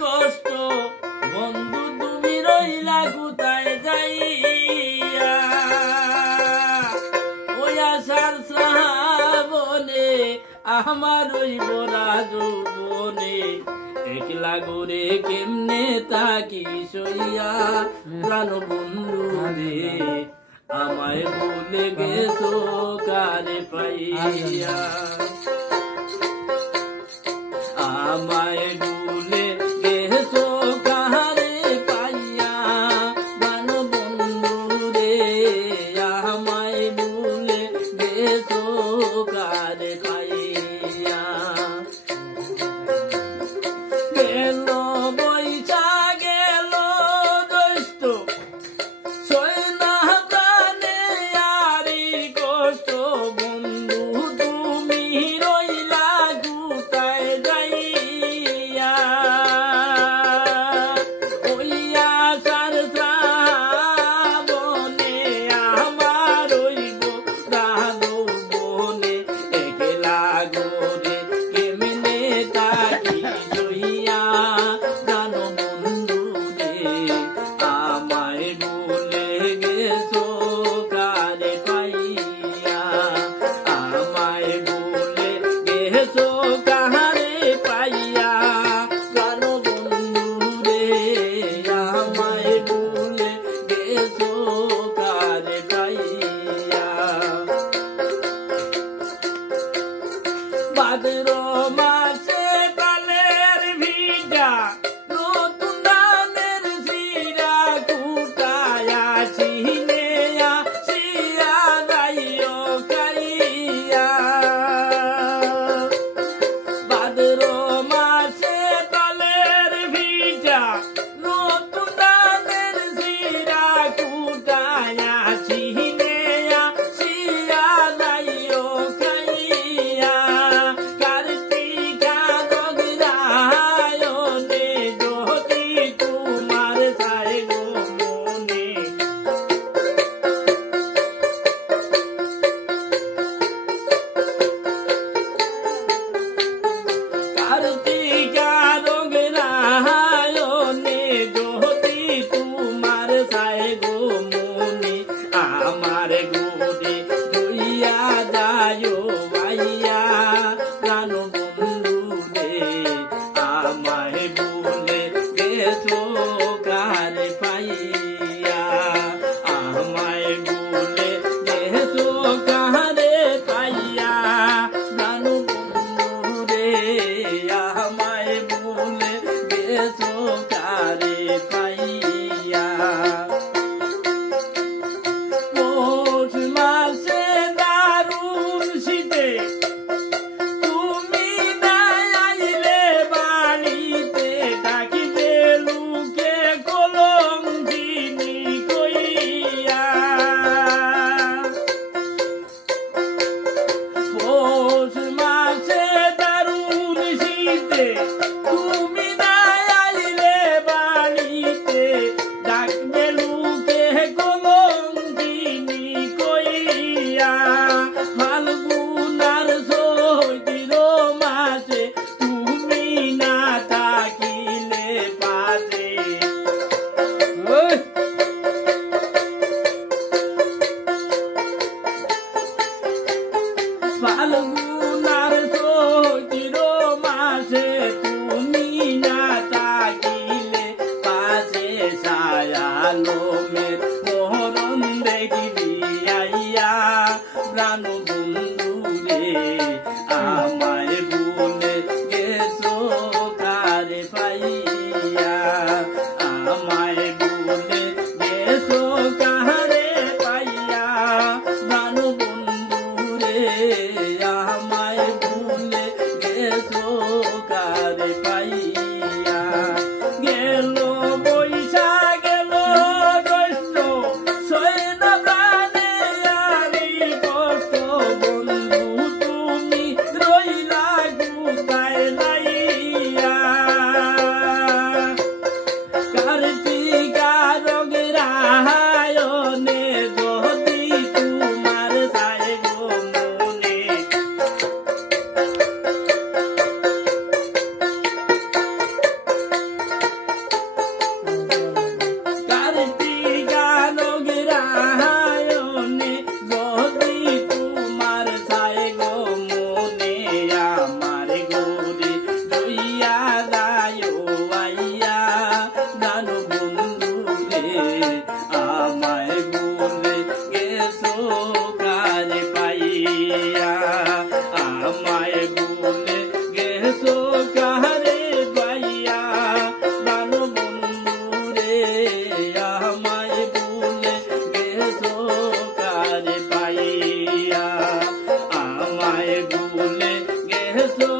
কষ্ট বন্ধু তুমি রইলা কোথায় যাইয়া, ওই আশার শ্রাবণে আমার ওই বরা যৌবনে একলা করে কেমনে তাকি সইয়া, প্রাণ বন্ধু রে আমায় ভুলে গেছো কারে পাইয়া, আমায় ভুলে গেছো কারে পাইয়া, প্রাণ বন্ধু রে আমায় ভুলে গেছো কারে পাইয়া। গেল বৈশা গেল জ্যৈষ্ঠ সই না প্রাণে আরি কষ্ট, বন্ধু তুমি রইলা কোথায় যাইয়া, ওই আশার শ্রাবণে আমার রইব রাধো বনে, একলা করে কেমনে তাকি সইয়া, জানো বন্ধু রে আমায় ভুলে গেছো কারে পাইয়া, আমায় ভুলে গেছো কারে পাইয়া, জানো বন্ধু রে আমায় ভুলে গেছো কারে পাইয়া। ভাদ্র মাসে তালের ভিজা নতুন ধানের শিরা কুটায়া ছিনেয়া শিয়া যাইও খাইয়া, ভাদ্র মাসে তালের ভিজা নতুন ধানের শিরা কুটায়া ছিনেয়া শিয়া যাইও খাইয়া, কার্তিকা অগ্রহায়ণে যদি তোমার চাই গো মনে, কার্তিকা অগ্রহায়ণে যদি তোমার চাই গো মনে, আমার গোরে লইয়া যায়ো ভাইয়া, প্রাণ বন্ধু রে আমায় ভুলে গেছো কারে পাইয়া, আমায় ভুলে গেছো কারে পাইয়া, প্রাণ বন্ধু রে আমায় ভুলে গেছো কারে পাইয়া। পৌষ মাসে দারুণ শীতে তুমি নাই আইলে বাড়িতে, ডাকিবে লুকে কলঙ্কিনী কইয়া, পৌষ মাসে দারুণ শীতে তুমি নাই আইলে বাড়িতে, ডাকবে লুকে কলঙ্কিনী কইয়া, ফাল্গুনার চৈত্র মাসে তুমি না থাকিলে পাশে, ফাল্গুনার চৈত্র মাসে তুমি না থাকিলে পাশে, ছায়ালোমের মোহরম দেখবি আইয়া, প্রাণ বন্ধু রে আমায় ভুলে গেছো কারে পাইয়া, আমায় ভুলে গেছো কারে পাইয়া, প্রাণ বন্ধু রে আমায় ভুলে গেছো কারে পাইয়া। গেল বৈশা গেল জ্যৈষ্ঠ সই না প্রাণে আরি কষ্ট, বন্ধু তুমি রইলা কোথায় যাইয়া, আমায় ভুলে গেছো